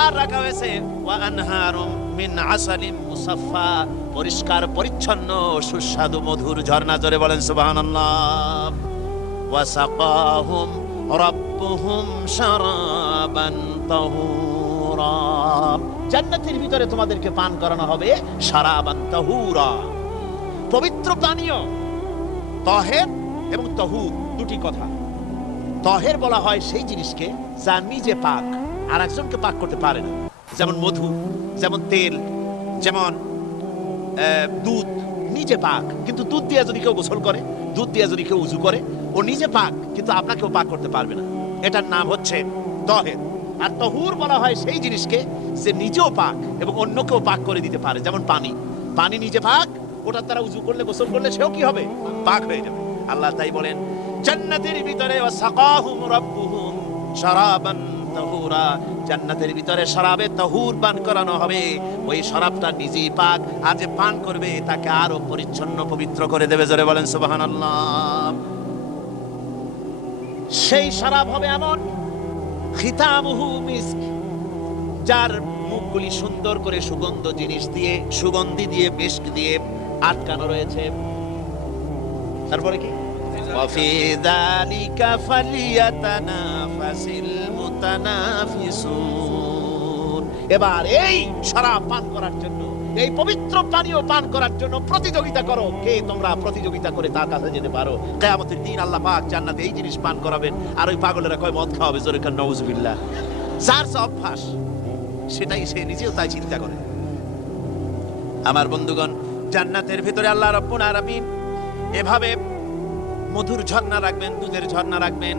আর রাখা হয়েছে ওয়া আনহারুম মিন আসালিম মুসাফফা, পরিষ্কার পরিচ্ছন্ন সুস্বাদু মধুর ঝর্ণা। জোরে বলেন সুবহানাল্লাহ। ওয়া সাকাহুম রাব্বুহুম শারাবান তাহুরা, জান্নাতের ভিতরে তোমাদেরকে পান করানো হবে শারাবান তাহুরা, পবিত্র পানীয়। তাহের এবং তাহুর দুটি কথা। তাহের বলা হয় সেই জিনিসকে যা নিজে পাক, আর একজনকে পাক করতে পারে না, যেমন মধু, যেমন তেল, যেমন দুধ নিজে পাক, কিন্তু দুধ দিয়ে যদি কেউ গোসল করে, দুধ দিয়ে যদি কেউ উজু করে, ও নিজে পাক, কিন্তু আপনাকেও পাক করতে পারবে না। এটার নাম হচ্ছে তাহের। আর তাহুর বলা হয় সেই জিনিসকে যে নিজেও পাক এবং অন্যকেও পাক করে দিতে পারে, যেমন পানি নিজে পাক, ওটার দ্বারা উজু করলে, গোসল করলে সেও কি হবে? পাক হয়ে যাবে। আল্লাহ তাই বলেন, জান্নাতের ভিতরে ওয়া সাকাহুম রাব্বুহুম শারাবান তাহুরা, জান্নাতের ভিতরে শরাবে তাহুর পান করানো হবে। ওই শরাবটা নিজেই পাক, আর যে পান করবে তাকে আরো পরিচ্ছন্ন পবিত্র করে দেবে। জোরে বলেন সুবহানাল্লাহ। সেই শরাব হবে এমন, খিতামুহু মিস্ক, যার মুখগুলি সুন্দর করে সুগন্ধ জিনিস দিয়ে, সুগন্ধি দিয়ে, মিস্ক দিয়ে আটকানো রয়েছে। তারপরে কি? وفي ذلك فليتنافس المتنافسون, এবার এই শরাব পান করার জন্য, এই পবিত্র পানীয় পান করার জন্য প্রতিযোগিতা করো। কে তোমরা প্রতিযোগিতা করে তার কাছে যেতে পারো? কিয়ামতের দিন আল্লাহ পাক জান্নাতে এই জিনিস পান করাবেন, আর ওই পাগলেরা কয় মদ খাওয়াবে। জোরে কান নাউজুবিল্লাহ। যার অভ্যাস সেটাই সে নিজেও তাই চিন্তা করে। আমার বন্ধুগণ, জান্নাতের ভিতরে আল্লাহ রাব্বুল আলামিন এভাবে মধুর ঝর্ণা রাখবেন, দুধের ঝর্ণা রাখবেন,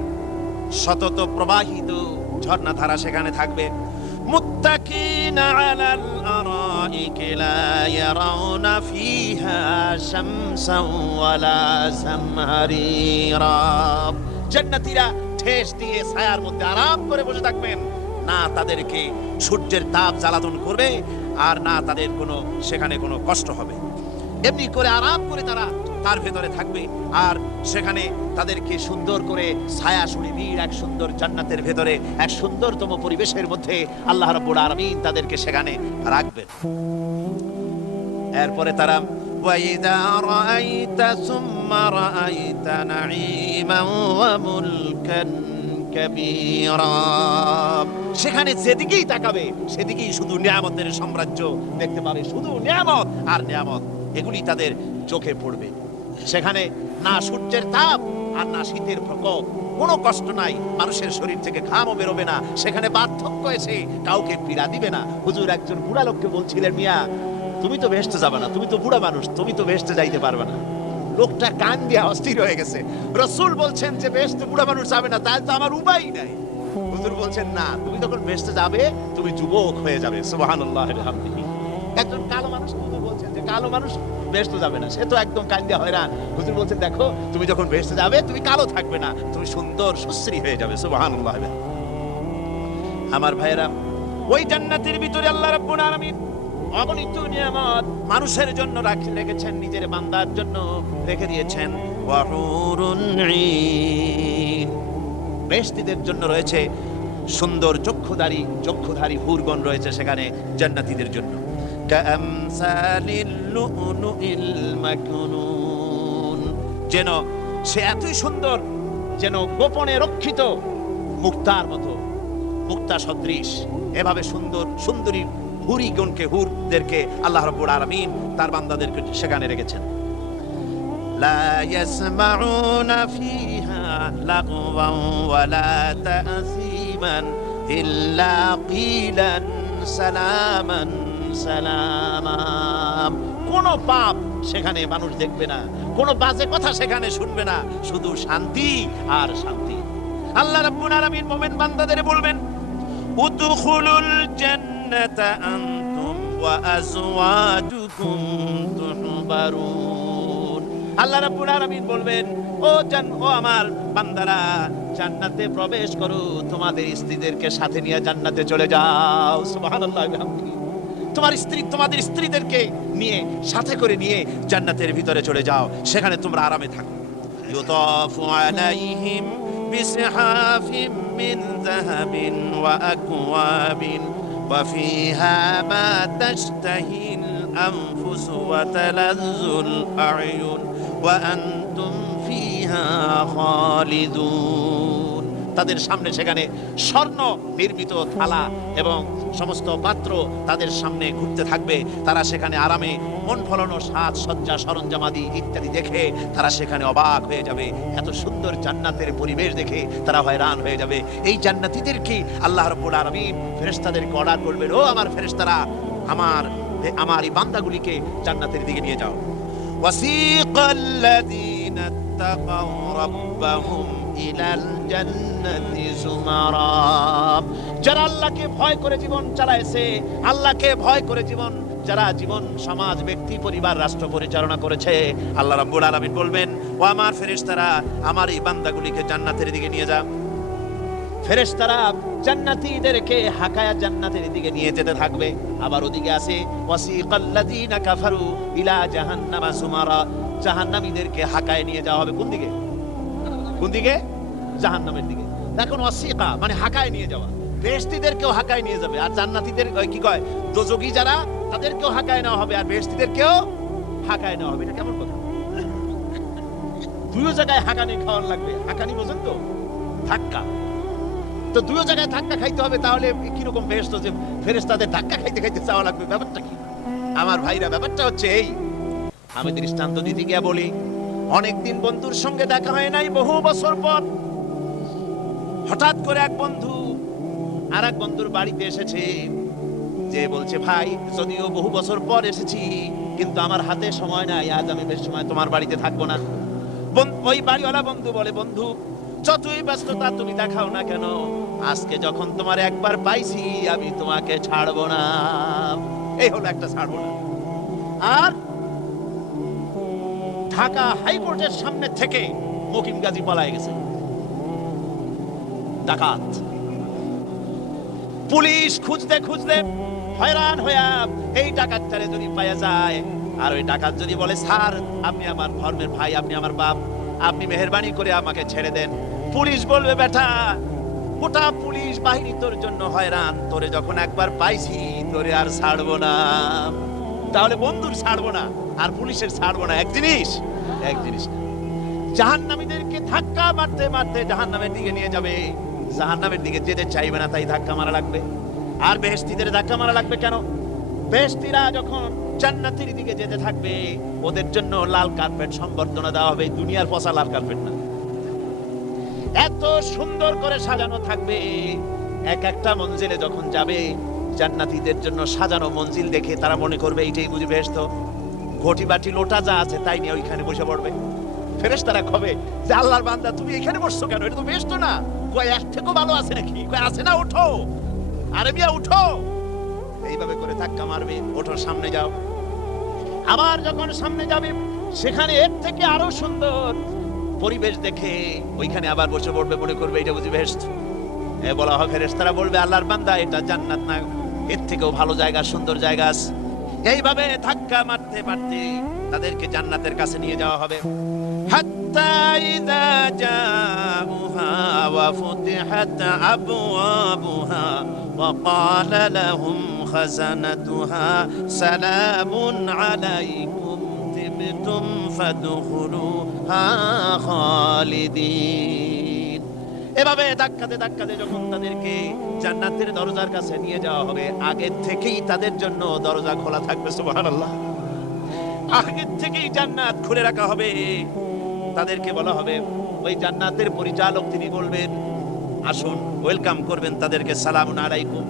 সতত প্রবাহিত ঝর্ণাধারা সেখানে থাকবে। মুত্তাকিনা আলাল আরাইকি লা ইয়ারাউনা ফিহা শামসান ওয়ালা জামহারিরা, জান্নাতীরা ঠেস দিয়ে ছায়ার মধ্যে আরাম করে বসে থাকবেন, না তাদেরকে সূর্যের তাপ জ্বালাতন করবে, আর না তাদের কোনো সেখানে কোনো কষ্ট হবে। এমনি করে আরাম করে তারা তার ভেতরে থাকবে, আর সেখানে তাদেরকে সুন্দর করে ছায়া সুনিবিড় এক সুন্দর জান্নাতের ভেতরে এক সুন্দরতম পরিবেশের মধ্যে আল্লাহ রাব্বুল আলামিন তাদেরকে সেখানে রাখবেন। এরপরে তারা ওয়াইদা রাআইতা সুম্মা রাআইতা নাঈমান ওয়া মুলকান কাবীরা, সেখানে যেদিকেই তাকাবে সেদিকেই শুধু নিয়ামতের সাম্রাজ্য দেখতে পাবে, শুধু নিয়ামত আর নিয়ামত, এগুলি তাদের চোখে পড়বে। সেখানে না সূর্যের তাপ আর না শীতের প্রকোপ, কোনো কষ্ট নাই, মানুষের শরীর থেকে ঘামও বেরোবে না, সেখানে বার্ধক্য এসে কাউকে পীড়া দিবে না। হুজুর একজন বুড়া লোককে বলছিলেন, মিয়া তুমি তো বেহেশতে যাবে না, তুমি তো বুড়া মানুষ, তুমি তো বেহেশতে যাইতে পারবে না। লোকটা কান দিয়ে অস্থির হয়ে গেছে। রাসূল বলছেন যে বেহেশতে বুড়া মানুষ যাবে না, তাই তো আমার উপায় নাই। হুজুর বলছেন, না, তুমি যখন বেহেশতে যাবে তুমি যুবক হয়ে যাবে। সুবহানাল্লাহ আলহামদুলিল্লাহ। একজন কালো মানুষ বলছেন যে কালো মানুষ বেহেশতে যাবে না, সে তো একদম কান দিয়ে হয়রান। হুজুর বলছেন, দেখো তুমি যখন বেহেশতে যাবে তুমি কালো থাকবে না, তুমি সুন্দর সুশ্রী হয়ে যাবে। সুবহানাল্লাহ। আমার ভাইরা, ওই জান্নাতের ভিতরে আল্লাহ রাব্বুল আলামিন অগণিত নিয়ামত মানুষের জন্য রেখেছেন, নিজের বান্দার জন্য রেখে দিয়েছেন। ওয়া হুরুন ঈন, বেহেশতীদের জন্য রয়েছে সুন্দর চক্ষুধারী হুরগণ রয়েছে সেখানে জান্নাতীদের জন্য। কামসালিল লুলুইল মাকনুন, যেন সে এতই সুন্দর, যেন গোপনে রক্ষিত মুক্তার মতো, মুক্তা সদৃশ। এভাবে সুন্দর সুন্দরী হুরদেরকে আল্লাহ রাব্বুল আলামিন তার বান্দাদেরকে সেখানে রেখেছেন। লা ইয়াসমাউনা ফিহা লাগওয়ান ওয়ালা তা'সীমান ইল্লা কিলান সালামান সালামা। কোনো পাপ সেখানে মানুষ দেখবে না, কোনো বাজে কথা সেখানে শুনবে না, শুধু শান্তি আর শান্তি। আল্লাহ রাব্বুল আলামিন মুমিন বান্দাদের বলবেন, উদখুলুল জান্নাতা আনতুম ওয়া আজওয়াজুকুম তুহবারুন। আল্লাহ রাব্বুল আলামিন বলবেন, ও আমার বান্দারা, জান্নাতে প্রবেশ করো, তোমাদের স্ত্রীদেরকে সাথে নিয়ে জান্নাতে চলে যাও। সুবহানাল্লাহ বিহামদিহি। তোমাদের স্ত্রীদেরকে নিয়ে, সাথে করে নিয়ে জান্নাতের ভিতরে চলে যাও, সেখানে তোমরা আরামে থাকো। ইউতাফু আলাইহিম বিসহাফিম মিন যাহাবিন ওয়া আকওয়াবিন ওয়া ফিহা মা তাশতাহিল আনফুস ওয়া তালাজ্জুল আ'য়ুন ওয়া আনতুম ফিহা খালিদুন। তাদের সামনে সেখানে স্বর্ণ নির্মিত থালা এবং সমস্ত পাত্র তাদের সামনে ঘুরতে থাকবে। তারা সেখানে আরামে মন ফলানো সাজ সজ্জা সরঞ্জামাদি ইত্যাদি দেখে তারা সেখানে অবাক হয়ে যাবে। এত সুন্দর জান্নাতের পরিবেশ দেখে তারা হয়রান হয়ে যাবে। এই জান্নাতীদেরকে আল্লাহ রাব্বুল আলামিন ফেরেশতাদেরকে অর্ডার করবেন, ও আমার ফেরেশতারা, আমার এই বান্দাগুলিকে জান্নাতের দিকে নিয়ে যাও। ওয়াসিকাল্লাযীনা তাকাউ রাব্বাহুম ইলাল জান্নাতি যুমারা। যারা আল্লাহকে ভয় করে জীবন চালাইছে, আল্লাহকে ভয় করে যারা জীবন সমাজ ব্যক্তি পরিবার রাষ্ট্র পরিচালনা করেছে, আল্লাহ রাব্বুল আলামিন বলবেন, ও আমার ফেরেশতারা, আমার এই বান্দাগুলিকে জান্নাতের দিকে নিয়ে যাও। ফেরেশতারা জান্নাতীদেরকে হাকায়া জান্নাতের দিকে নিয়ে যেতে থাকবে। আবার ওদিকে আছে ওয়াসিকাল্লাযীনা কাফারু ইলা জাহান্নামা যুমারা। জাহান্নামীদেরকে হাকায় নিয়ে যাওয়া হবে কোন দিকে? কোন দিকে? জাহান্নামের দিকে। এখন ওয়াসিকা মানে হাকায় নিয়ে যাওয়া। বেহেশতীদেরকেও হাকায় নিয়ে যাবে, আর জান্নাতীদের কি কয়, দোজখী যারা, তাদেরকেও হাকায় নেওয়া হবে, আর বেহেশতীদেরকেও হাকায় নেওয়া হবে। এটা কেমন কথা? দুই জায়গায় হাকানি খাওয়ার লাগবে। হাকানি বোঝেন তো? ধাক্কা। তো দুই জায়গায় ধাক্কা খাইতে হবে, তাহলে কিরকম বেহেশত যে ফেরেশতাদের ধাক্কা খাইতে খাইতে যাওয়া লাগবে? ব্যাপারটা কি আমার ভাইরা? ব্যাপারটা হচ্ছে এই, আমি দৃষ্টান্ত দিতে গিয়া বলি, অনেকদিন বন্ধুর সঙ্গে দেখা হয় নাই, বহু বছর পর হঠাৎ করে এক বন্ধু আর এক বন্ধুর বাড়িতে এসেছে, যে বলছে, ভাই যদিও বহু বছর পর এসেছি, কিন্তু আমার হাতে সময় নাই, আজ আমি বেশ সময় তোমার বাড়িতে থাকবো না। ওই বাড়িওয়ালা বন্ধু বলে, বন্ধু যতই ব্যস্ততা তুমি দেখাও না কেন, আজকে যখন তোমার একবার পাইছি, আমি তোমাকে ছাড়বো না। এই হলো একটা ছাড়বো না। আর ঢাকা হাইকোর্টের সামনে থেকে মকিম গাজী পালায় গেছে, ডাকাত। পুলিশ খুঁজতে খুঁজতে হয়রান হইয়া এই ডাকাতটারে যদি পাওয়া যায়, আর ওই ডাকাত যদি বলে, স্যার আপনি আমার ধর্মের ভাই, আপনি আমার বাপ, আপনি মেহেরবানি করে আমাকে ছেড়ে দেন, পুলিশ বলবে, বেটা গোটা পুলিশ বাহিনী তোর জন্য হয়রান, তোরে যখন একবার পাইছি, তোরে আর ছাড়বো না। তাহলে বন্ধুর ছাড়বো না আর পুলিশের ছাড়বো না এক জিনিস? এক জিনিস না। জাহান্নামীদেরকে ধাক্কা মারতে মারতে জাহান্নামের দিকে নিয়ে যাবে। জাহান্নামের দিকে যেতে চাইবে না, তাই ধাক্কা মারা লাগবে। আর বেহেশতীদের ধাক্কা মারা লাগবে কেন? বেহেশতীরা যখন জান্নাতের দিকে যেতে থাকবে, ওদের জন্য লাল কার্পেট সম্বর্ধনা দেওয়া হবে। দুনিয়ার পচা লাল কার্পেট না, এত সুন্দর করে সাজানো থাকবে। এক একটা মঞ্জিলে যখন যাবে, জান্নাতীদের জন্য সাজানো মঞ্জিল দেখে তারা মনে করবে এইটাই বুঝি বেহেশত। ঘটি বাটি লোটা যা আছে তাই নিয়ে ওইখানে বসে পড়বে। ফেরেশতারা কবে যে, আল্লাহর বান্দা তুমি এখানে বসছো কেন? এটা তো বেহেশত না। কয় এর থেকেও ভালো আছে নাকি? কয় আছে না, ওঠো, আরে মিয়া উঠো। এইভাবে করে ধাক্কা মারবে, ওঠো, সামনে যাও। আবার যখন সামনে যাবে, সেখানে এর থেকে আরো সুন্দর পরিবেশ দেখে ওইখানে আবার বসে পড়বে, মনে করবে এটা বুঝি বেহেশত। বলা হয়, ফেরেশতারা বলবে, আল্লাহর বান্দা এটা জান্নাত না, এর থেকেও ভালো জায়গা, সুন্দর জায়গা আছে। এইভাবে ধাক্কা মারতে মারতে তাদেরকে জান্নাতের কাছে নিয়ে যাওয়া হবে। হাত্তা ইযা জাউহা ওয়া ফুতিহাত আবওয়াবুহা ওয়া ক্বালা লাহুম খাযানাতুহা সালামুন আলাইকুম তিবতুম ফাদখুলুহা খালিদিন। এভাবে ধাক্কাতে ধাক্কাতে যখন তাদেরকে জান্নাতের দরজার কাছে নিয়ে যাওয়া হবে, আগে থেকেই তাদের জন্য দরজা খোলা থাকবে। সুবহানাল্লাহ। আগে থেকেই জান্নাত খুলে রাখা হবে। তাদেরকে বলা হবে, ওই জান্নাতের পরিচালক তিনি বলবেন, আসুন, ওয়েলকাম করবেন তাদেরকে, সালামুন আলাইকুম,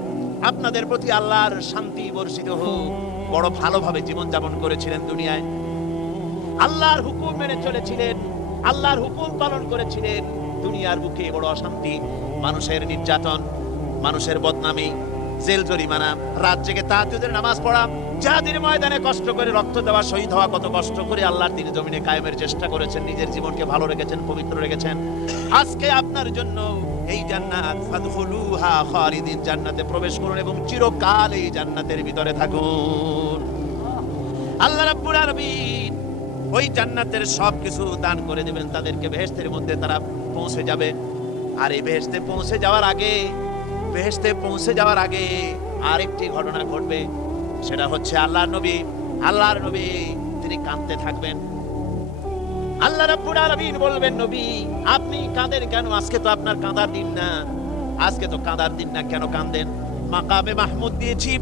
আপনাদের প্রতি আল্লাহর শান্তি বর্ষিত হোক। বড় ভালোভাবে জীবন যাপন করেছিলেন দুনিয়ায়, আল্লাহর হুকুম মেনে চলেছিলেন, আল্লাহর হুকুম পালন করেছিলেন। দুনিয়ার বুকে বড় অশান্তি, মানুষের নির্যাতন, মানুষের বদনামি, জেল জরিমানা, রাত জেগে তাহাজ্জুদের নামাজ পড়া, জিহাদের ময়দানে কষ্ট করে রক্ত দেওয়া, শহীদ হওয়া, কত কষ্ট করে আল্লাহর দ্বীন জমিনে কায়েমের চেষ্টা করেছেন, নিজের জীবনকে ভালো রেখেছেন, পবিত্র রেখেছেন। আজকে আপনার জন্য এই জান্নাত, ফাদখুলুহা খালিদিন, জান্নাতে প্রবেশ করুন এবং চিরকাল এই জান্নাতের ভিতরে থাকুন। আল্লাহ রাব্বুল আলামিন ওই জান্নাতের সবকিছু দান করে দিবেন তাদেরকে, বেহেশতের মধ্যে তারা পৌঁছে যাবে। আর এই বেহেশতে পৌঁছে যাওয়ার আগে আরেকটি ঘটনা ঘটবে, সেটা হচ্ছে আল্লাহর নবী তিনি কাঁদতে থাকবেন। আল্লাহ রাব্বুল আলামিন বলবেন, নবী আপনি কাঁদেন কেন? আজকে তো আপনার কাঁদার দিন না, কেন কাঁদেন? মাকামে মাহমুদ দিয়েছি,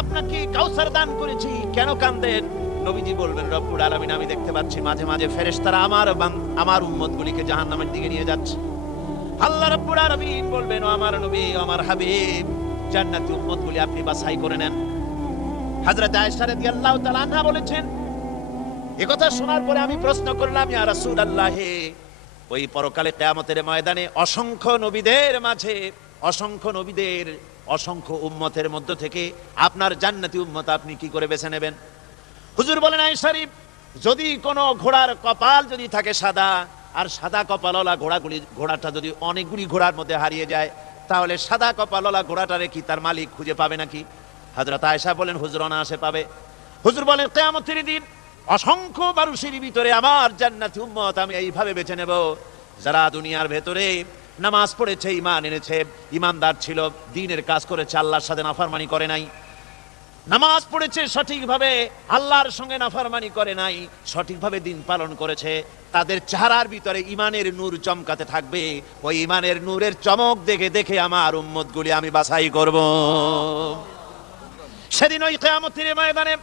আপনাকে কাউসার দান করেছি, কেন কাঁদেন? নবীজি বলবেন, রব্বুল আলামিন আমি দেখতে পাচ্ছি মাঝে মাঝে ফেরেশতারা আমার উম্মতগুলিকে জাহান্নামের দিকে নিয়ে যাচ্ছে। আল্লাহ রাব্বুল আলামিন বলবেন, ও আমার নবী, আমার হাবিব, জান্নাতি উম্মতগুলি আপনি বাছাই করে নেন। হযরত আয়েশা রাদিয়াল্লাহু তাআলা আনহা বলেছেন, এই কথা শোনার পরে আমি প্রশ্ন করলাম, ইয়া রাসূলুল্লাহ, ওই পরকালে কিয়ামতের ময়দানে অসংখ্য নবীদের অসংখ্য উম্মতের মধ্য থেকে আপনার জান্নাতি উম্মত আপনি কি করে বেছে নেবেন? হুজুর বলেন, আয়েশা, যদি কোনো ঘোড়ার কপাল যদি থাকে সাদা, আর সাদা কপালওয়ালা ঘোড়াটা যদি অনেকগুলি ঘোড়ার মধ্যে হারিয়ে যায়, তাহলে সাদা কপালওয়ালা ঘোড়াটারে কি তার মালিক খুঁজে পাবে নাকি? হযরত আয়েশা বলেন, হুজুর অনায়াসে পাবে। হুজুর বলেন, কিয়ামতের দিন অসংখ্য মানুষের ভিতরে আমার জান্নাতি উম্মত আমি এইভাবে বেছে নেব, যারা দুনিয়ার ভেতরে নামাজ পড়েছে, ঈমান এনেছে, ঈমানদার ছিল, দ্বীনের কাজ করেছে, আল্লাহর সাথে নাফরমানি করে নাই, নামাজ পড়েছে সঠিকভাবে, আল্লাহর সঙ্গে নাফরমানি করে নাই, সঠিকভাবে দিন পালন করেছে, তাদের চেহারার ভিতরে ঈমানের নূর চমকাতে থাকবে। ওই ঈমানের নূরের চমক দেখে দেখে আমার উম্মতগুলি আমি বাছাই করব। সেদিন ওই কিয়ামতের ময়দানে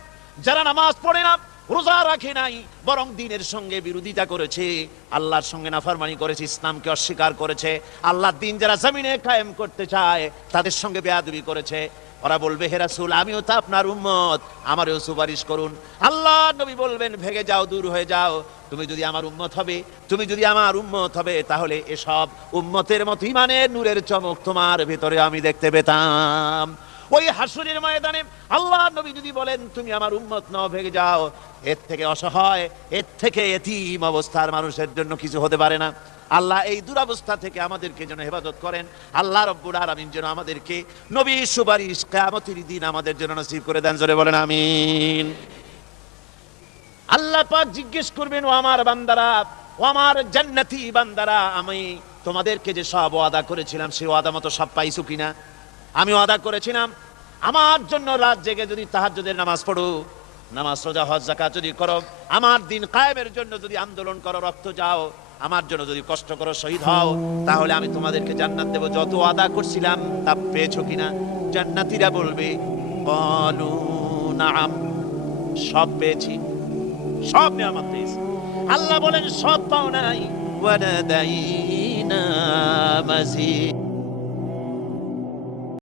যারা নামাজ পড়ে না, রোজা রাখে নাই, বরং দ্বীনের সঙ্গে বিরোধিতা করেছে, আল্লাহর সঙ্গে নাফরমানি করেছে, ইসলামকে অস্বীকার করেছে, আল্লাহর দ্বীন যারা জমিনে কায়েম করতে চায় তাদের সঙ্গে বেয়াদবি করেছে, ওরা বলবে, হে রাসূল, আমিও তো আপনার উম্মত, আমারও সুপারিশ করুন। আল্লাহ নবী বলবেন, ভেগে যাও, দূর হয়ে যাও, তুমি যদি আমার উম্মত হবে তাহলে এসব উম্মতের মতো ঈমানের নূরের চমক তোমার ভিতরে আমি দেখতে পেতাম। ওই হাসরের ময়দানে আল্লাহ নবী যদি বলেন, তুমি আমার উম্মত নও, ভেগে যাও, এর থেকে অসহায়, এর থেকে এতিম অবস্থার মানুষের জন্য কিছু হতে পারে না। আল্লাহ এই দুরবস্থা থেকে আমাদেরকে যেন হেফাজত করেন। আল্লাহ রাব্বুল আলামিন যেন আমাদেরকে নবীর সুপারিশ কিয়ামতের দিন আমাদের জন্য নসিব করে দেন। জোরে বলেন আমিন। আল্লাহ পাক জিজ্ঞেস করবেন, ও আমার বান্দারা, ও আমার জান্নাতি বান্দারা, আমি তোমাদেরকে যে সব ওয়াদা করেছিলাম সেই ওয়াদা মতো সব পাইছো কিনা? আমি ওয়াদা করেছিলাম আমার জন্য রাত জেগে যদি তাহাজ্জুদের নামাজ পড়ো, নামাজ, রোজা, হজ, যাকাত যদি করো, আমার দিন কায়েমের জন্য যদি আন্দোলন করো, রক্ত যাও, আমার জন্য যদি কষ্ট করো, শহীদ হও, তাহলে আমি তোমাদেরকে জান্নাত দেব। যত ওয়াদা করছিলাম তা পেয়েছো কিনা? জান্নাতীরা বলবে, ক্বালু নাআম, সব পেয়েছি, সব নিয়ামত পেয়েছি। আল্লাহ বলেন, সব পাও নাই, ওয়ালাদাইনা মাজিদ।